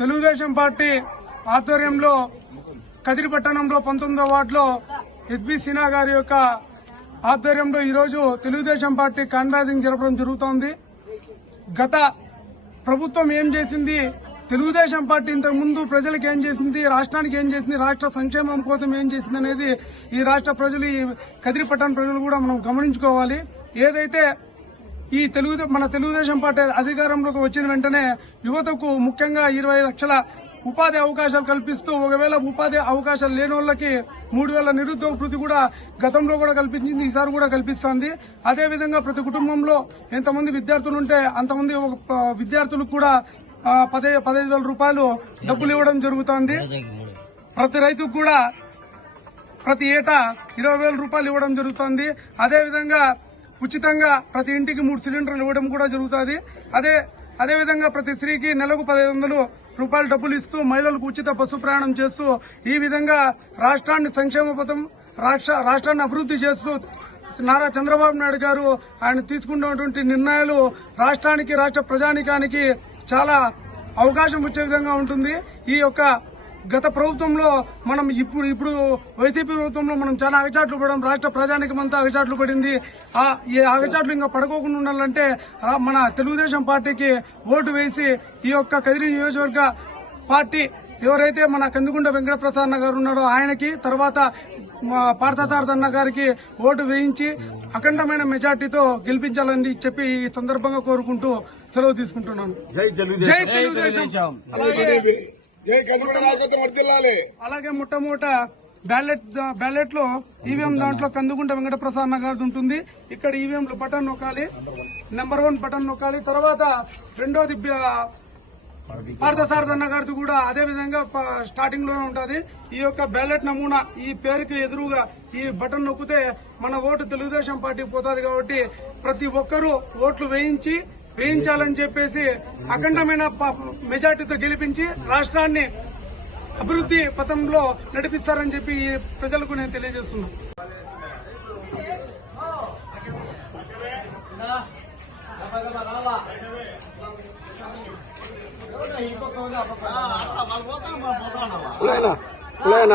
Telugu Desam party ఆధ్వర్యంలో కదిరి పట్టణంలో పంతొమ్మిదో వార్డులో ఎస్బి సిన్హా గారి యొక్క ఆధ్వర్యంలో ఈరోజు తెలుగుదేశం పార్టీ కాన్వాసింగ్ జరపడం జరుగుతోంది. గత ప్రభుత్వం ఏం చేసింది? తెలుగుదేశం పార్టీ ఇంతకుముందు ప్రజలకు ఏం చేసింది? రాష్ట్రానికి ఏం చేసింది? రాష్ట్ర సంక్షేమం కోసం ఏం చేసింది అనేది ఈ రాష్ట్ర ప్రజలు ఈ కదిరి పట్టణ ప్రజలు కూడా మనం గమనించుకోవాలి. ఏదైతే ఈ తెలుగు మన తెలుగుదేశం పార్టీ అధికారంలోకి వచ్చిన వెంటనే యువతకు ముఖ్యంగా ఇరవై లక్షల ఉపాధి అవకాశాలు కల్పిస్తూ ఒకవేళ ఉపాధి అవకాశాలు లేని వాళ్ళకి మూడు వేల నిరుద్యోగ వృత్తి కూడా గతంలో కూడా కల్పించింది ఈసారి కూడా కల్పిస్తోంది. అదేవిధంగా ప్రతి కుటుంబంలో ఎంతమంది విద్యార్థులు ఉంటే అంతమంది ఒక విద్యార్థులకు కూడా పదే పదహైదు వేల రూపాయలు డబ్బులు ఇవ్వడం జరుగుతోంది. ప్రతి రైతుకు కూడా ప్రతి ఏటా ఇరవై వేల రూపాయలు ఇవ్వడం జరుగుతుంది. అదేవిధంగా ఉచితంగా ప్రతి ఇంటికి మూడు సిలిండర్లు ఇవ్వడం కూడా జరుగుతుంది. అదే అదేవిధంగా ప్రతి స్త్రీకి నెలకు పదిహేను వందలు రూపాయలు డబ్బులు ఇస్తూ మహిళలకు ఉచిత బస్సు ప్రయాణం చేస్తూ ఈ విధంగా రాష్ట్రాన్ని సంక్షేమ పథం రాష్ట్ర రాష్ట్రాన్ని అభివృద్ధి చేస్తూ నారా చంద్రబాబు నాయుడు గారు ఆయన తీసుకున్నటువంటి నిర్ణయాలు రాష్ట్రానికి రాష్ట్ర ప్రజానికానికి చాలా అవకాశం వచ్చే విధంగా ఉంటుంది. ఈ యొక్క గత ప్రభుత్వంలో మనం ఇప్పుడు ఇప్పుడు వైసీపీ ప్రభుత్వంలో మనం చాలా అగచాట్లు పడడం. రాష్ట్ర ప్రజానికం అంతా అగచాట్లు పడింది. ఆ ఈ అగచాట్లు ఇంకా పడుకోకుండా ఉండాలంటే మన తెలుగుదేశం పార్టీకి ఓటు వేసి ఈ యొక్క కదిరి నియోజకవర్గ పార్టీ ఎవరైతే మన కందుకుంట వెంకటప్రసాద్ అన్న గారు ఉన్నాడో ఆయనకి తర్వాత మా పార్థసారథి అన్న గారికి ఓటు వేయించి అఖండమైన మెజార్టీతో గెలిపించాలని చెప్పి ఈ సందర్భంగా కోరుకుంటూ సెలవు తీసుకుంటున్నాను. జై తెలుగుదేశం. జై తెలుగుదేశం. అలాగే మొట్టమొదట బ్యాలెట్ బ్యాలెట్లో ఈవీఎం దాంట్లో కందుకుంట వెంకటప్రసాద్ అన్న గారిది ఉంటుంది. ఇక్కడ ఈవీఎం లో బటన్ నొక్కాలి. నెంబర్ వన్ బటన్ నొక్కాలి. తర్వాత రెండోది పార్థసారథి అన్న గారిది కూడా అదే విధంగా స్టార్టింగ్లోనే ఉంటది. ఈ యొక్క బ్యాలెట్ నమూనా ఈ పేరుకి ఎదురుగా ఈ బటన్ నొక్కితే మన ఓటు తెలుగుదేశం పార్టీకి పోతుంది కాబట్టి ప్రతి ఒక్కరూ ఓట్లు వేయించి వేయించాలని చెప్పేసి అఖండమైన ప- మెజార్టీతో గెలిపించి రాష్ట్రాన్ని అభివృద్ధి పథంలో నడిపిస్తారని చెప్పి ఈ ప్రజలకు నేను మన